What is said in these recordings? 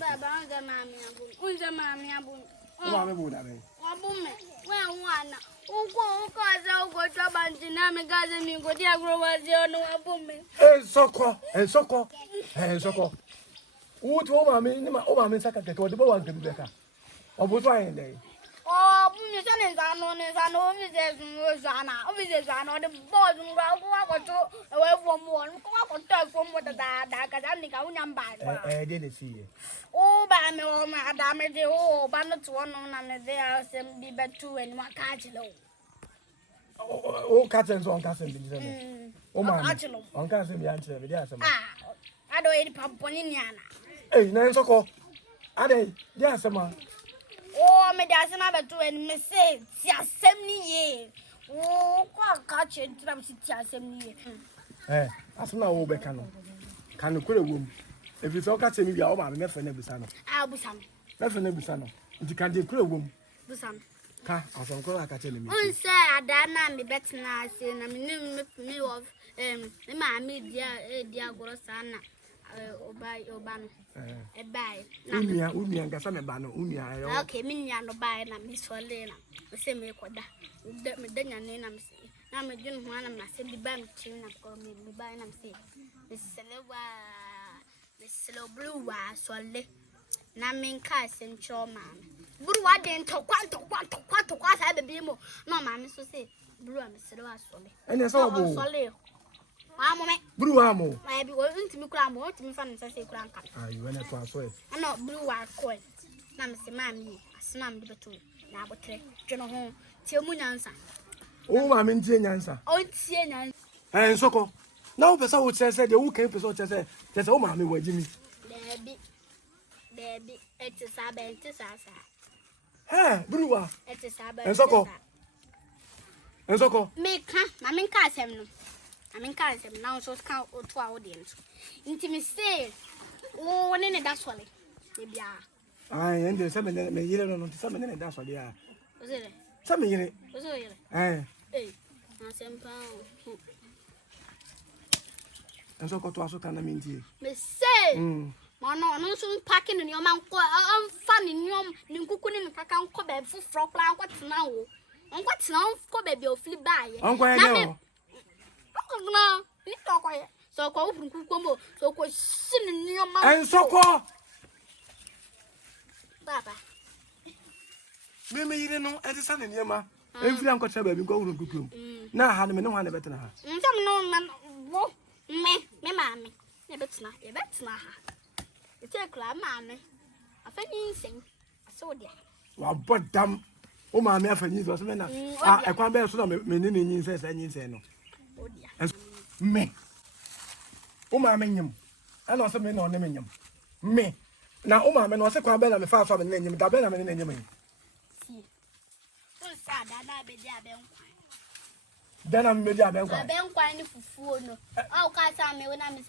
Baba, unza mami abu. Mama bu da be. Abume, we wana. Uko aza uko tabanji na me gaze mi go dia growazi ono abume. Soko. Uti o mama ni ma o mama saka keke o de bo wan ke bi beka. Obo so ayin dey. Oh, bumi se ne zano obi zano de board ngwa ko to we from one ko to from what da ka ni ka unyamba ba. Dey dey see. Oh, ba me o ma da me de o ba no to no na me de asem bi betu eni ma ka chilo. O ka ten so on ka sem bi se. O mama. On ka sem ya nche me dey asem. Ado edi pamponi ni ana. Na soko. Ade, dey asem a. Oh, me da asem abetu eni me say ti asem ni ye. Oh, kwa ka che tram si ti asem ni ye. Asem na wo beka no. Kan no kure wom. If you talk to me, you are my nephew and Busano. Ah, Busano. Nephew and Busano. You can't do a womb. Busano. Car, I was uncle, I can tell you. Oh, sir, I don't know better now. Saying I'm me of my media, dear Gorosana, buy your ban. A buy. Unia, and Gassama Bano, Unia. Okay, Minia no buy and Miss Folena. The same way, Koda. Then your name, I'm saying. Now, I'm doing one of my silly band tune. I've got me buy and I'm saying. Miss Celewa. Slow blue was solid. Namin Cassin Chorman. Blue, I didn't talk one had the beam. No, mammy, so say, Blue and Mr. Solid. And it's all solid. Blue Amo. I be going to me cram, what to me fun and say crank. You went to us. I'm not blue are coin. Now, Mr. Mammy, I snam the two. Now, but General home, till moon answer. Oh, I'm in Jane answer. Oh, it's and Soko. Now, the soul says that the who came for such as that's all, mammy, where Jimmy. Baby, it's a sabbath, it's a Blue, it's a sabbath. And Soko. Make I mean, Cassam. I mean, Cassam now so count to our audience. Intimacy. Oh, and then that's why. Maybe I and the 7 minutes on 7 minutes, that's what they are. Was it? 7 minutes. Was it? Eh, not some pound. And so got to also kind of mean to you. Miss say, Mano, no soon packing in your man. I'm funny, you cooking in the cacao cobbe for frog plan. What's now? And what's now? Cobbe be flip by. Uncle, no, you talk quiet. So go from Kukumbo, so go sin in your mouth. And so call Papa. Maybe you didn't know Edison and Yama. If you uncle Shabby go to Kukum. Now, how do we know how to better her? Some no man. Me, mammy. It's not. It's a club, mammy. I think you sing. I saw there. Well, but damn. Oh, my mother was men. I can't bear some meaning says and you say no. Me. Oh, my minium. And also men on the minium. Me. Now, oh, my man was a crab and a fast from the name. The Benjamin in the see. So sad that I be there. Then I'm maybe I'm going for food. Oh, can't me when I'm Miss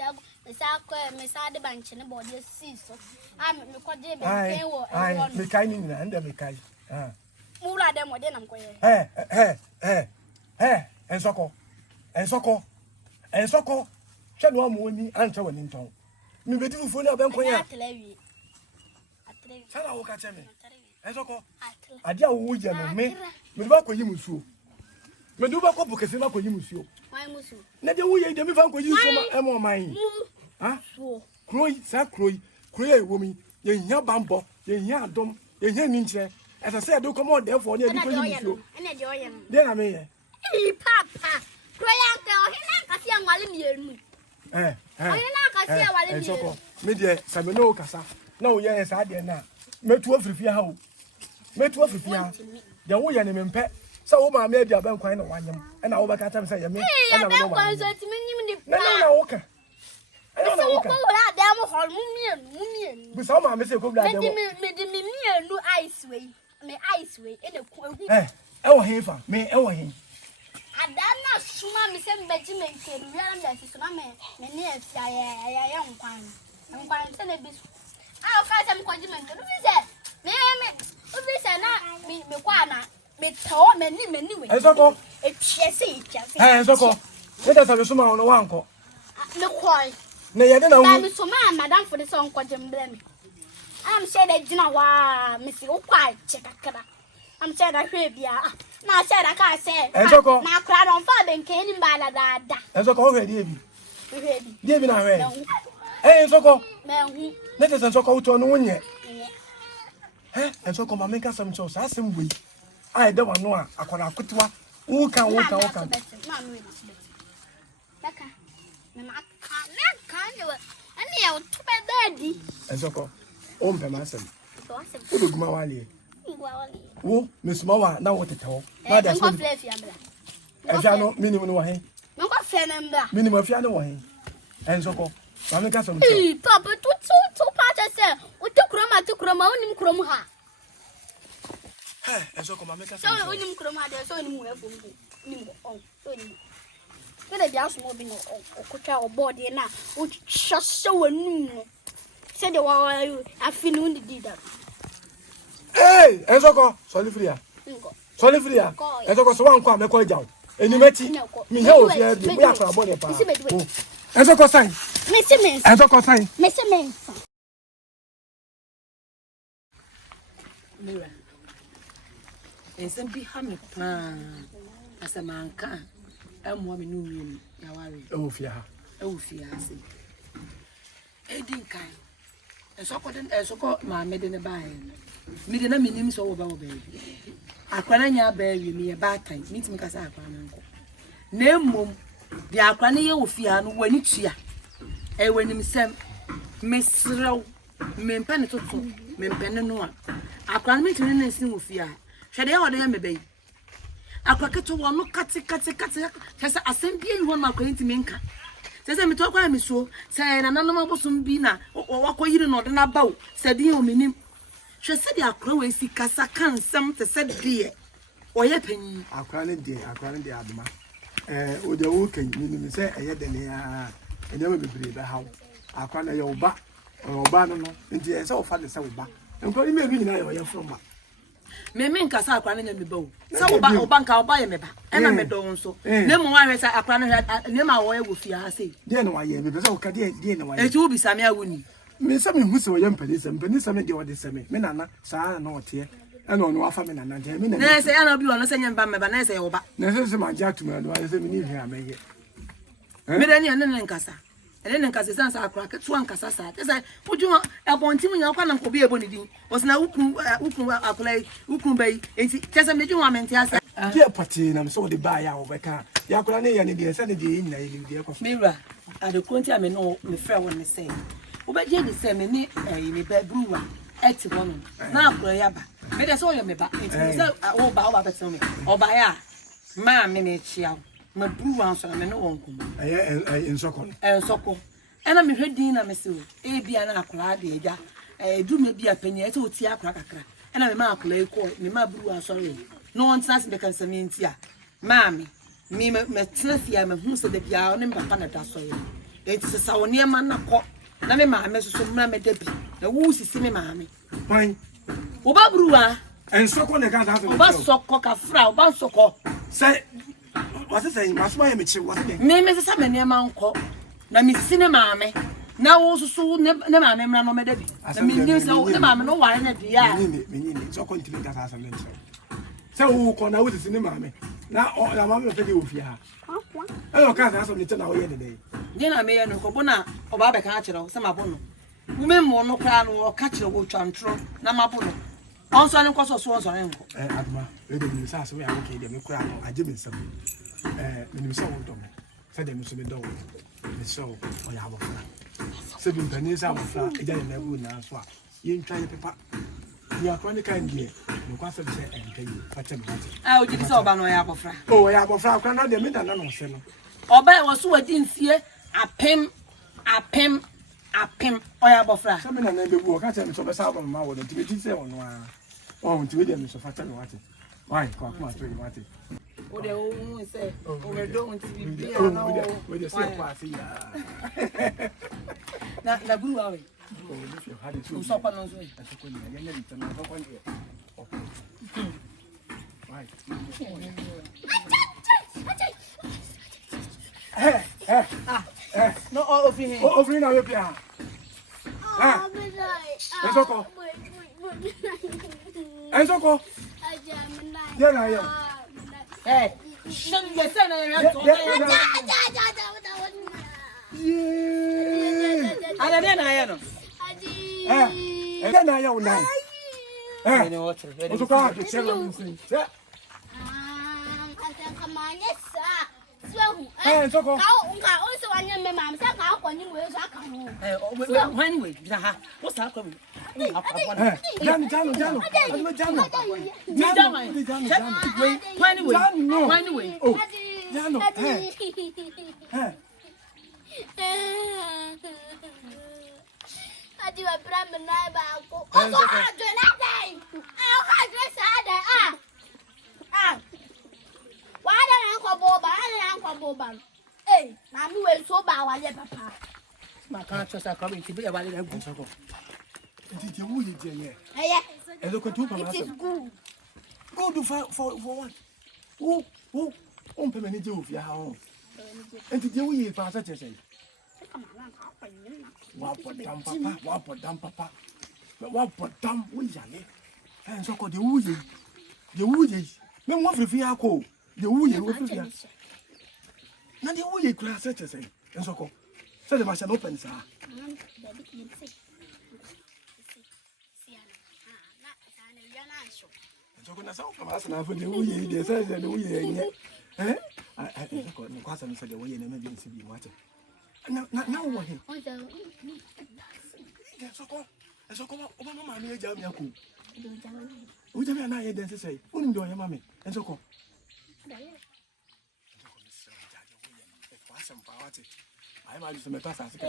Adbanch and about your sister. I'm the kind and the kind. Mula them what then I'm going. And Soko. Shed one money answer when in town. Maybe you fool up and quay. Sana will catch me. And Soko. I dear wood and me. But what you so? Meduba ko porque sina ko yimusuo. Why musu? Na de wo ye de me fa ko yimusuo ma e mo man. Ha? Kroi, sa kroi. Kroi e wo mi. Ye hia bambo, ye hia adom, ye hia ninche. As I said, do come on there for near the yimusuo. Ene de oye. Then I mean. Papa. Kroi anka o hina ka sia nwale mienu. Hina ka sia wale mienu. Me de sa me no kasa. Na o ye sa de na. Metu afrifia ha o. Metu afrifia. De wo ye ne mempe. So, my maybe I've been quite a one, and I'll back at time say, I mean, I don't know. No, okay. I don't know. With some of my mistake, no ice way, me ice way, in a cool. Oh, here, me, oh, him. I done not swim, Miss Benjamin, came round that is mamma, many as I am fine. I'm quite a bit. I'll find some condiment. Who is that? Who is that? Me, me tell many and so go. It's Jessie, and so go. Let us have a summer on the one call. No, quite. Nay, I don't know. So, Madame, for the song, quite blame. I'm said that you know why, Missy, oh, quite check a car. I'm said I hear you. Now said I can't say, and so called now crowd on fire and can't buy that. and so called David. David, David, I read. Hey, so called. Man, Let us so called to no one yet. And so come and make us some sauce. I some way. I don't know. I can put one. Who can walk out? And so called. Oh, my master. Who do Mawali? Who, Miss Mawa, now what to tell? Now that's what if I know minimum way. No, Minimum if you know way. And so called. I make us some. Papa, two parts, sir. What took Roma to Croma on Cromha? And so come and make us So, when you Croma, there's so many more for me. But if you ask more or coach our body now, which just so new. Said the wall, I feel only did that. Hey, and so called Solifria. Solifria. And so so one come, I call down. And you met me, how here, we are for a body. And so called sign. Mr. Mins, And so called sign. Mr. Mins. Mira, and some be hammy plan as a man can. I'm woman new now. Oh, fear. Oh, fear, I say. I didn't kind. And so called my maiden a buy. Me the name so over baby. I can't bury me a bad time. Meet me as I can. Name mum, the Aquania of fear when it's here. And when him sent Miss Row, men penitoto, men penanoa. I can't meet any sin with fear. Shall they order me, baby? I can't one no cut. Just a same being one my going to minka. Says I'm talking, Miss Row, saying another bosom bina or what you know than about, said you meaning. She said, "I can't see Casacan, some to said dear, or your penny." I can't dear, Adama. With the working, you say, I had the never be brave. How I can't your back or banana, and the so far the soul back. And probably maybe now you're from. Me mean Casa crying in the bow. So about bank, I'll buy me back, and I'm a don so. No more, I can't name my way with you, I say. Dear, no, I am because I'll cut it, dear, no, it will be Samia winning. Me some who so young police and penny some of the same. Menana, Sa, not here. And on our family, and I mean, I say, I'll be on a singing by my banana over. Necessary my jack to me, I say, we need here, may it. Medani and then Casa. And then Casa are cracked, one Casa. As I would you want a bontim in your pan and be a bonity was now Ukum Bay, and just a medium woman. Dear Patin, I'm so the buy our car. Yakurani and the insanity in the Mira, at the country I may know me fair when they say. But Jenny said me a bedroom at one. Now, Yaba. But that's all you may buy. It's all about me. Or by her. Mammy, child. My brew answer, I know uncle. In Sokol. And Soko. And I'm a dinner, Miss A. B. and Aqua, do me be a penny to tea cracker. And I'm a mark lay court, me my brew are sorry. No one says because I mean, tia. Mammy, me, my Tennessee, I'm a who said the Piano and Panata soil. It's a sour near man. Na me ma me so mra me dabi na wo sisi me ma me fine wo ba bruwa en soko ne ka wo ba soko ka fra wo ba soko say what is saying masuma ye me chi what is me se sa me ne ma nko na me sisi ne ma me na wo so ne ma me mra no me dabi na me ndi se ne ma me no ware na bia me soko ntimi ka sa sa me say wo ko na wo sisi ne ma me na o ya ma me fe de wo fi ha e ka sa so me na wo ye de Dina me no ko bona oba be ka kire se mabono wume mo no kra no ka kire wo twantro na mabono onso ne nkoso so onso ne nko aduma we de mi sa so we am ke de me kra no age me nsam me ni so wo do me se de me so me do me so o ya bofra se bi mpani sa bofra eja ye na bu na so a ye ntwa ye pepa ya kwa ne kan die no kwa se se enka yi fatem o ji se oba no ya bofra o ya bofra kwa na de me da na no se no oba wo so wadi mfie apem oya bofra se me na na be bu o ka che me so be sa ba ma wo do ti se wo no a o ti we de me so fatem wate why kwa kuma to yi wate o de o mu se o me do nti bibia na o de se kwa se ya na buru awe o de fi ha de so kwa no so so ko ni ya nya ni tana so kwa ni why no offering offering na we pia Ensoko. Ensoko. Yeah, na yeah. Eh, shun ye say na ya to. Yeah. Ana ne na ya no. Yeah, na yeah unai. Ni water. Ensoko ha to tell me say. Ensoko. Anyway, ha. What's that coming? Jano. Oh, Jano. Adi wa brama na ba ko. O so adwe na dai. O adwe sa dai Wa da na kwa boba. Eh, na mi we so ba wa le papa. Ma kan chosa coming to be a wale na gu. Ensoko. Enti wo ye je ye. Eh. Ensoko tu papa. It is good. Go do for what? Who on pay me je ofia ha ho. Enti je wo ye fa sa chese. Wa podam papa. Wa podam wo yale. Ensoko de wo ye. Me wo frefia akọ. De wo ye wo frefia. Na de wo ye kura sa chese. Ensoko. Say the machine open sir. Ensoko na sa o mama na for de wo ye de say de wo ye nye. Ensoko no kwasa no say de wo ye na me bi nsi bi mo ate. Na wo he. Ensoko o mama me eja mi akọ. O je me na ye den say. Unu do ye mama. Ensoko. I might just make us ask.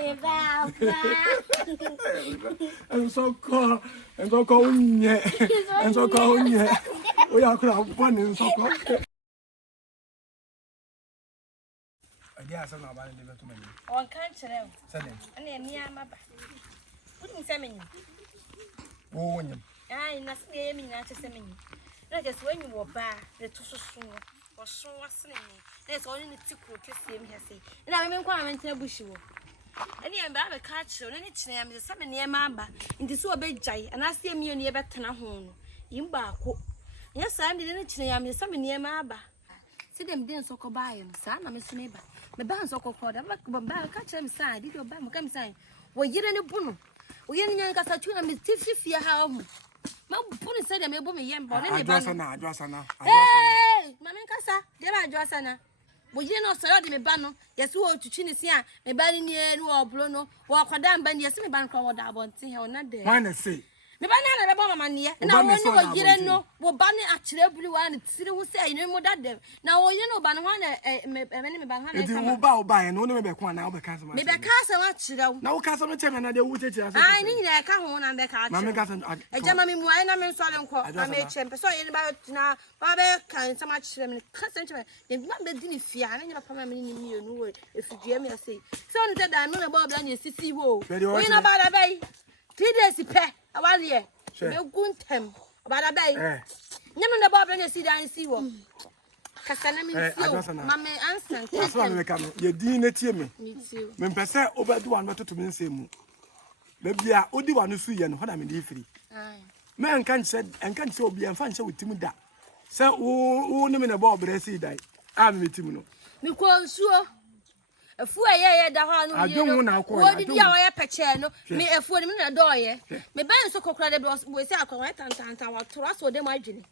Ensoko unye. We are crowd one in Soko. Yes, I'm not buying the too many. On can't Send him. and then near my back. Wouldn't send me. Oh, when you. I must name me not to send me. Not just when you were bad, the two soon or so was me. There's only the tickle to see him, say. And I remember I went to a bush. And I am a catcher, and it's name is something near Mamba, in the so big jay, and I see me near Betana home. Imba. Yes, I didn't name is something near Mamba. See them didn't so by him, son. I'm a neighbor. My bands so called. I'm like, catch him side. Did your bam come sign? Well, you're in a bono. We ain't got a tune and Miss Tiffy home. My pony said I'm able to yam bonnet. Adrasana. Hey, Mamma Casa, there are Drasana. Well, you know, sir, me banno. Yes, you to Chinisia, me banny near or Bruno, walk down, bend yes, me bank or that one thing or not there. Mine say. Me banana bomb money, and I want you to get no, well, banny actually everyone, it's who say no more that them. Now, you know, Banwana, me banana. If you bow by and only make one now because maybe a castle watch. now, Castle Chairman, I would take I need a come on and back. Mamma got an a gentleman, why I'm in Solon Court. I made champion. So, about now, Baba can't so much consent. They not the dinner fear, and you're coming in you if you hear me say. So, that I know about Daniel Sissy Woe. We're not about a bay. 3 days, pay. A 1 year. No good time about a bay. Never about when you see that and see what. Cassandra, Mamma answer. That's why we come. You didn't hear me. Me too. Men per se over do one better to me say mo. Maybe I only want to see and what I'm in free. Man can't say and can't so be and fancy with Timu that. So, oh, no, in a bob, but I see that. I'm with Timuno. Because sure. A fool, the horn. I don't want to call. What did you have a pachano? Me a fool in a door, yeah. Me ban so credible was a correct and our trust or them margin.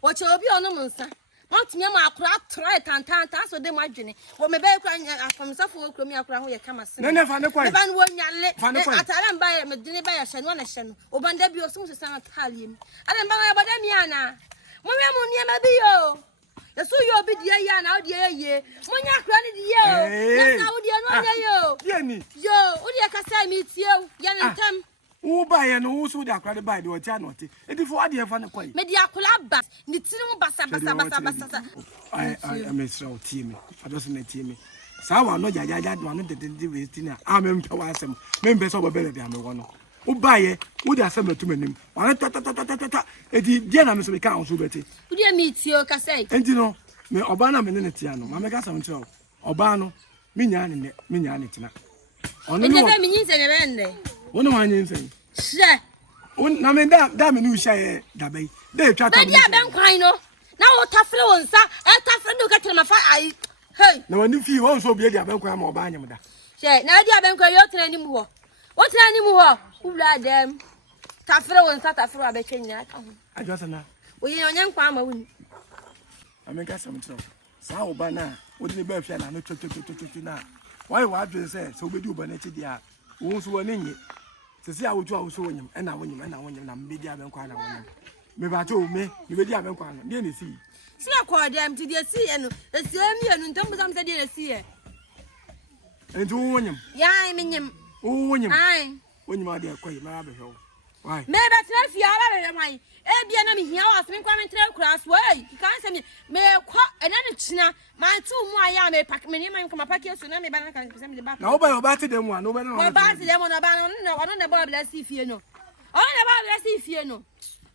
What shall be on the monster? Not me, my crack, try it and so them margin. What me bear crying from Suffolk, me a crown, come as never found a quite. Van one at Alan by a dinner by a shan, one a shan, or Bandabio, some Italian. Alan by Badamiana. Mamma, near my bio. The so you be dear now, dear ye. When you're granny, yo, now, dear, no, yo, Udia Casa meets you, young and Tam. Who buy and who should have cried by the channel? It is for the fun of quite. Media collab, Nitino Bassa. I may so team. I doesn't team. So I know Yaya one that didn't dinner. I'm in members of a better than the one. Who buy it, would have sent to me. I dear Mr. Council Betty. Would you meet you, Cassay? And you know, me Obana Menetiano, Mamma Gasson, Obano, Minyan, Minyan. And the feminines and a rende. One of my names. Sir, na me da me no hia da bai da twa ta Be dia ben kwan no. Na wo tafre wonsa, tafre no ka tere ma fa ai. Hey. na wani fi won so bi dia ben kwa ma oba anyem da She na dia ben kwan yo tena ni mu ho. Wo tena ni mu ho. Wula dem. Tafre wonsa tafre abetwe nyina ka ho. adwasa na Wo ye onye nkwa ma wuni. ameka samtro sa oba na wo de ba fia na no twetwetwetwe na why wa dwen say so obedi oba na chi dia wo so woni nye sisi a wotu a wo so wonyem na wonyem na me dia ben kwa na wonyem me ba to me be dia ben kwa no de ne si Si akọ dem ti de si ye no. Esi emi enu ntam sam se de na si ye. enti wo wonyem Ya me nyem. wo wonyem Ai. wonyem ade akwai ma ba hwe why Me be tena fi ala be hwan. E bia na me hia wa asem kwa me tena kura so ei. Kan se me kọ ena ne china. Man tu mu aya me pak me ni man kama pak yeso na me ba na kan se me de ba. na oba te dem wa no be na Wa ba ti dem na ba no ba bla si fie no. Ono na ba bla si fie no.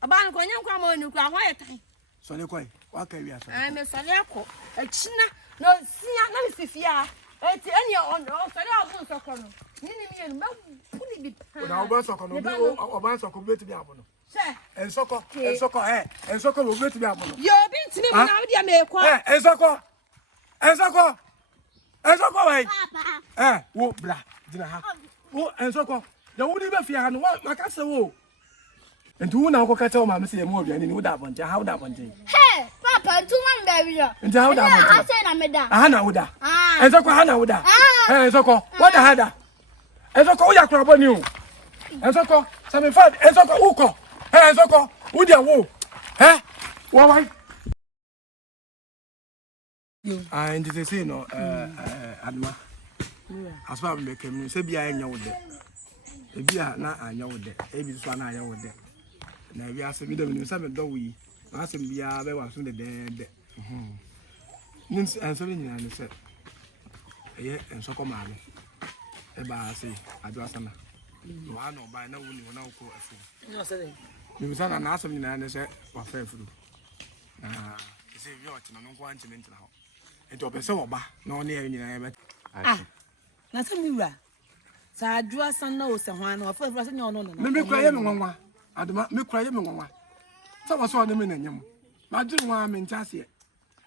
Aba no ko nyam kwa ma onu kura ho ye tan. so ne koi wa ka wi aso Ai me sale akọ. E china no sia na me si fie a. Eti eni on sale abun sokọ no. Ni mi enu ba puni bi. na oba soko no oba soko be ti bi abono Se. ensoko wo be ti bi abono Yo bi ntimi mu na dia me kwa. ensoko wai Papa. wo bra dina ha wo ensoko ya wo di be fia ha no wa maka se wo enti wo na ko ka te o ma me se mo aduane ni wo da bonje ha wo da bonje Hey, Papa, two man baby. enti ha wo da I bonje say na me da. ha na wo da Ah. ensoko ha na wo da ensoko wo da ha da ensoko wo ya kra boni o ensoko se me fa ensoko wo ko ensoko wo dia wo wo wai and they say no adma as far as me kem say bia anya wo de e bia na anya wo de e bi so na anya wo de na bia se bi de me say me do wi na se bia be wa so de nin and so ni na ne say e enso ko ma me e ba say adwa sana wa no ba na wo ni wona ko afu No say. me say na asem ni na ne say wa fa afuru na say bi o tina no ko anche me ntina ho enti opese oba na one ya nyina ya bet Na say mi wura. Sa adwa san na o se hwan na ofa se nya ono no. me kura ye me nwanwa adoma me kura ye me nwanwa sa wa so na me nanyam ma dwun wa me ntiase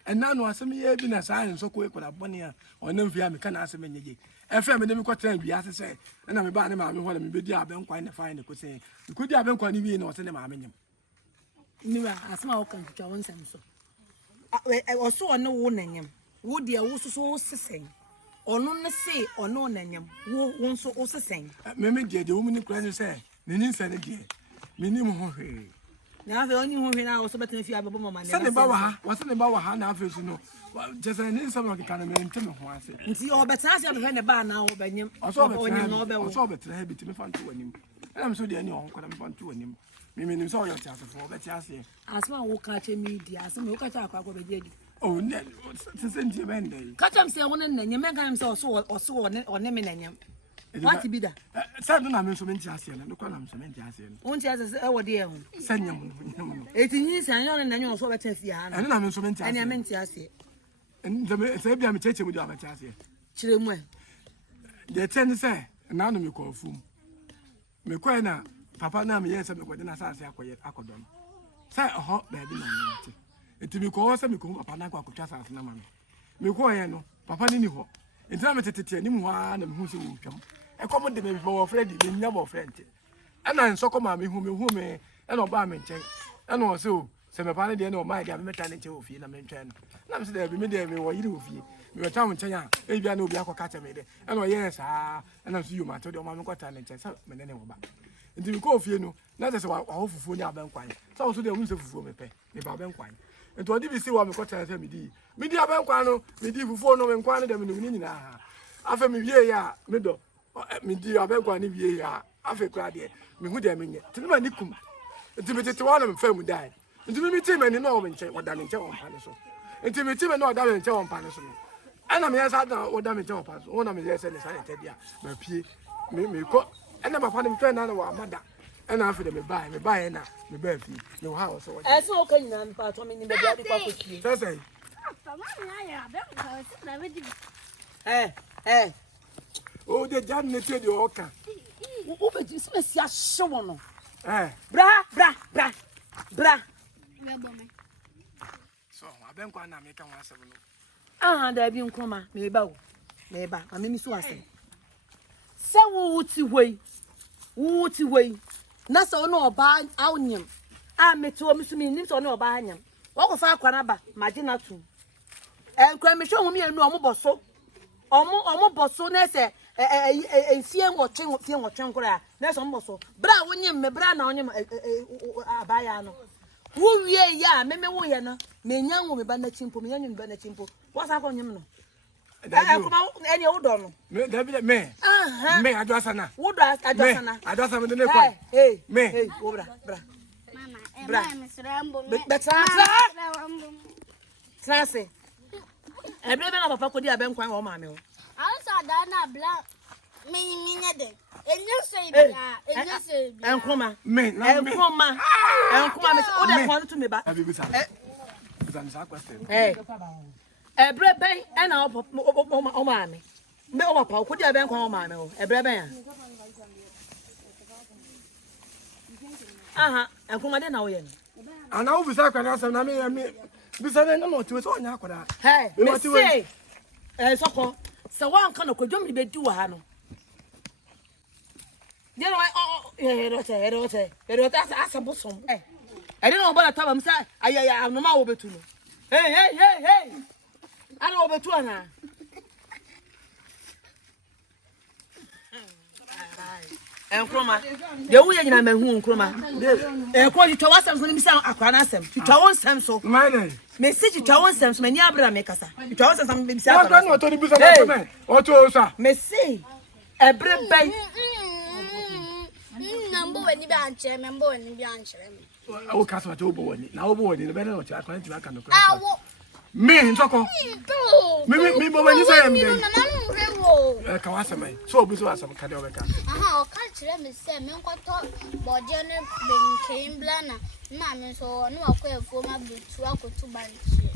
ena no asem ye bi na sa nso ko ekura bone a onam fi a me kana asem nyeje efe me dem ko tran bi ase se na me ba ne ma me ho na me bedi aben kwan ne fine ko se ko di aben kwan ne bi na o se ne ma me nyam Mi wura asema o kan twa won sam so. O so ono wo nanyam. Wo dia wo so wo sesen. Ono ne se ono nanyam. Wo won so o sesen. me de wo mu ni kura ne se ne ni nsa ne de me ni mo ho hwe Na afa oni ho hwe na o so betena fi abebo mama ne. se ne ba wa ha wa se ne ba wa ha na afa su no just ne nsa mo kika na me ntem ho ase Nti o betena se abehwe ne ba na o banyam. ọsọ Onyam na o be wo. ọsọ betre ha bitimi fanto wanim am so de ni on kwada fanto wanim me nim so yo ti asefo be ti ase Asema wo ka che media, asema wo ka cha akwa be di. oh ne se ntie ben dey Ka cha mse won nanyam, men kan mse oso one me nanyam. What be da? sa no na me so me ntie ase no kwa na me so me ntie ase no Won ti ase e wo de e ho. sa nyam no Etinyi san yo nanyam oso betena fi ha na. ene na me so me ntie Ene ase men ti ase. ene se bia me cheche mu de abati ase Chire mu e. de ten se na no me ko fum me ko na papa na me yesa me ko de na sa ase akodon sa ho ba bi na nti etimi ko se me ko papa na kwa kotwa sa ase na ma me ko ye no papa ni ho enti na me tetete ni mu ha na me hu se wo twam e ko mo de me bo friend me nya bo friend e na nso ko ma me hu me e na oba me nchen e na o se o se me pa ne de na o ma de me ta ne nchen ofie na me ntwen no na me se de bi me de me wo yiri ofie me weta mo nchen a e bia na obi akọ ka me de e na o ye sa e na so yu ma to de o ma me kwata ne nchen sa me ne wo ba nti me ko ofie no na se wa ho fufuo nya abankwan sa o so de o mu se fufuo me pe me ba abankwan nti odi bi si wa me kwata se me di abankwan no me di fufuo no me nkwan de me no ni nyina afa me wie ya me do me di abankwan ni wie ya afa kura de me hu de me nye ti ma ni kum nti me tete wa na me fa mu dai nti me ti me ni no me nche wada me nche won pa ne so nti me ti me no wada me nche won pa ne so ana me yesa da wada me nche won pa so ona me yesa ne sa ne dia ma pie me ko ana ba fa ne me twa na wa amada ana afa de me ba na me ba fi me ha o so wada Ese o kan nyina mpa to me ni be bia de kwa kotie. sasa Papa, man, ya be ko se na me di. o de jam ne te de oka Wo be ji se si ahye wo no. Bra. So, I been going to make a one seven. There be nkoma, meba. I mean, so I say. So, wuti way. Nasa ono oba awnyam. Metu omusumi nim so ono oba anyam. Wako fa akwanaba, magina tu. Enkwa me hwe humi enu omoboso. Omoboso na se enfie nwotwe nkora na se omoboso. Bra wonyem me bra na onyem abaya no. Wo wie ya meme wo ye no. Me nyanwo me ba na chimpo, me nyanwo me ba na chimpo. Wasa ko nyem no. Kuma eni wodo no. Me David me. Me adwasana. Wodo adwasana. Adwasana de ne kwa. Me. Wo bra. Mama, Rambo. Trase. Ebe na papa ko di abe nkwan wo ma me o. Ansa da na bla. Me nyede. Enye sei bia. Enkoma. Me. Enkoma me o de kwanu to me ba. Abi bisa. Bisa sa question. Ebre ben e na o ma me. Me o papa ko di abe nkwan o ma me o. Ebre ben ya. Enkoma de na wo ye no. Ana wo bisa kwa na asem na me bisa na no to so nya akoda. Me say soko se wan kan ko dwom ni be di wa ha no. Je no erote asa bosom. I don't know about the time say ayaya no ma wo betu no. Hey. Ana wo betu ana. Enkroma. De wo ye nyina mahu enkroma. Ko di twa wasam so ni bisa akwa na asem. Twa won sam so. Mine. Me si twa won sam so mani abra me kasa. Twa won sam me bisa akwa. No to di bisa na me. O to sa. Me si ebre ben. Number when you be anche, member when you be anche. O ka so to obo woni. Na obo woni be na o ti akwa nti aka no kwa. Me ntoko. Me bo mani say am dey. Ka wasa mai. So obi so wasa ka dey obeka. O ka kire me say me nkoto boje ne benkin blana. Na me so no akwa efuo ma betu akotu banchi.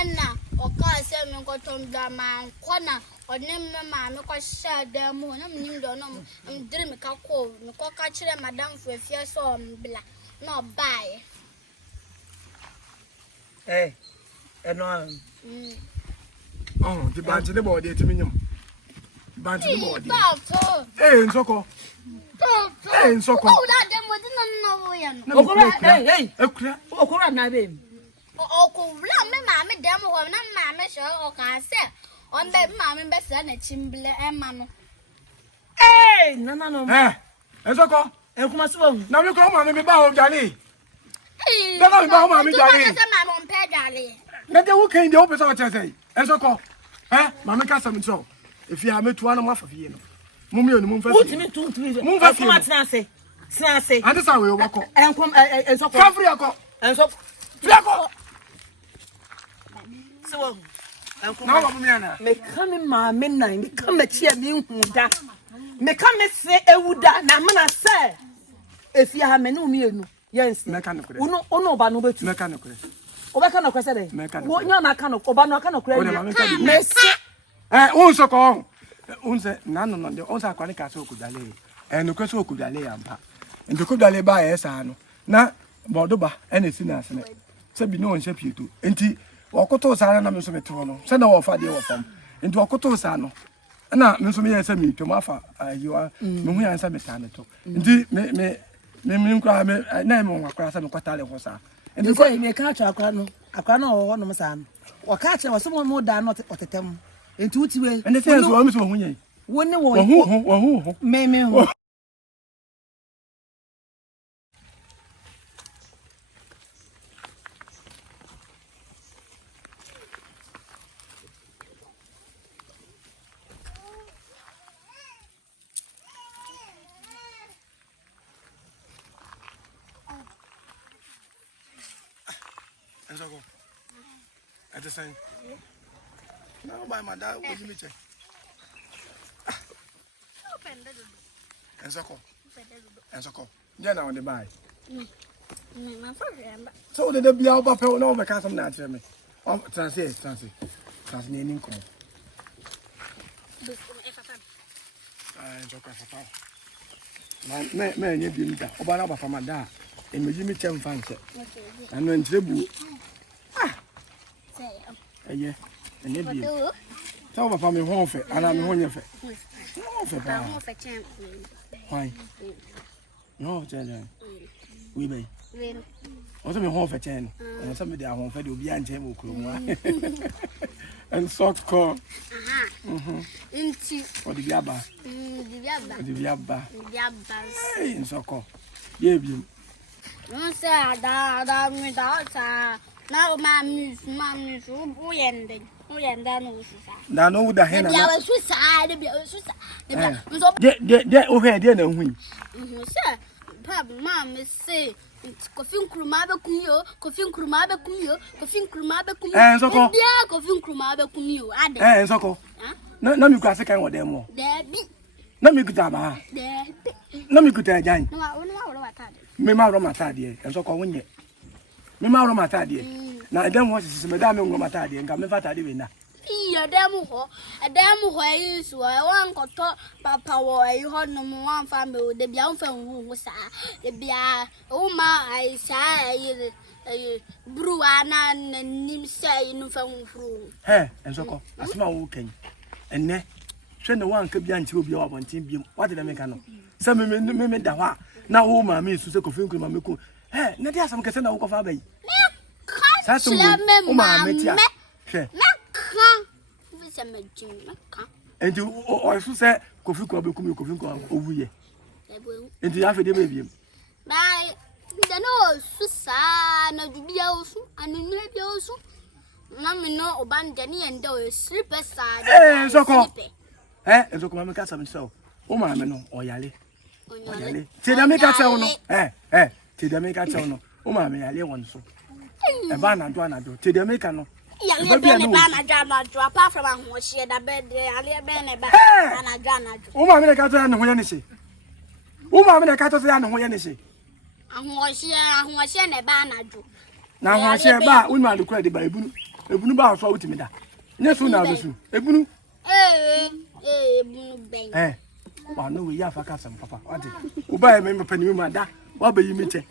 Enna o ka say me nkoto mda man kona odne me ma me kwa sha da mu na me nim do no ndire me ka ko me ko ka kire madam fu afia so mbla na obae. Eno the banchi ne body etimi nyum. Banchi ne body. Nsoko. Nsoko. Oh, that dem was no ya no. Okura na be mi. Okura me ma me dem ho na ma me sho o ka se on be ma me be se na chimble e ma no. No. Nsoko. Enkuma so hu. Na me ko ma me ba ho dale. Na me ba ho ma me dale. Ma mo mpe dale. Na de wo kan de wo be so che sei. Nsoko. Ma me ka sam so. Efi a me tuwa na mo afafie no. Mummy oni mumfa. Utimi tuntumi. Mumfa kuma tenase. Ande sa we wako. Enkom ensoko. Ka free ako. Ensoko. Free ako. So enkom. Na wa mummy ana. Me kame ma me nan, me kame chia me nhuda. Me kame se ewuda na mana se. Efi ha me no mi enu. Yes. Me ka no kure. Uno oba no betu. Me ka no kure. Oba ka no kure se dey. Wo nya na ka no oba no ka no kure. Me se. Unsoko. Unse nano de onsa kwani ka so okudale enu kweso okudale yampa ndo okudale ba esa no na bodoba ene si na asene se bi no onse pieto enti okoto sa na me so meto no se na wo fa de wo fam enti okoto sa no na me so me yesa mi to mafa ayiwa me hu yansa me sa ne to enti me nkra me na me nwakra sa me kwatale ho sa enti ko me ka acha akra no wo no me sa no wo ka acha wo so mo da no otetem enti utiwe ende se so wo so hu yen woni wo hu me hu Nsoko. At the same. Now by my dad, what do you check? Nsoko. Yeah, now on the buy. So the be out of no because I'm not me. Translate. Naming come. Nsoko. na enye bi nda oba na papa mada emeji mi chem fa nche anu ntire bu eye enye bi so papa me ho fe ana me ho nye fe ho fe ba ho fe chen why no chen we be we o so me ho fe chen no so me de ho fe de obi anche mo kuro mu and so ko inti odi biaba hey nsoko ye bi no sa da mi da sa na ma mi su bu yende no su sa na no da he na ya su sa de bi su sa de so de o he de na hu sa pa ma me say kofi nkruma be kumyo nsoko bia kofi nkruma be kumyo ade nsoko na mi kwase kan wo dem mo de bi na mi kuta ba de na mi kuta jan no wa wo watade me ma ro mata de nsoko wonye me ma ro mata de na edem ho sisi me da me ngro mata de nka me fata de we na iya dem ho isu wan koto papa wo ayi ho no mo wan fa me o de bia mfa wu sa de bia o ma ai sa ayi bruwa na nim sai no fa furu nsoko asma wo kan enne hwe ne wan ka bia nti obi wa bontin biem what did I make no se me da ho na wo ma me su se kofi nkuru ma me ko na dia asam kese na wo ko fa bai sa so wo ma me tia hwe enti o su se kofi ko be kumi kofi ko owuye enti ya fe de be biem bai de no su sa na dubia osu anu bia osu na me no obande ne yende o sleeper sa nsoko nsoko ma me ka sam so o ma me no oyale ti da me ka tell no ti da me ka tell no o ma me yale won so e ba na do ti da me ka no ya le be ne ba na do apart from ahohie da be de ale be ne ba na do o ma me ka tell na ho ye ne se o ma me ka tell ya na ho ye ne se ahohie ne ba na do na ahohie ba o ma de kura de ba ebunu ba so wuti me da nye so na besu ebunu ebunu ben wa no we ya fa ka sam papa what o ba me pani me ma da wa ba yi me che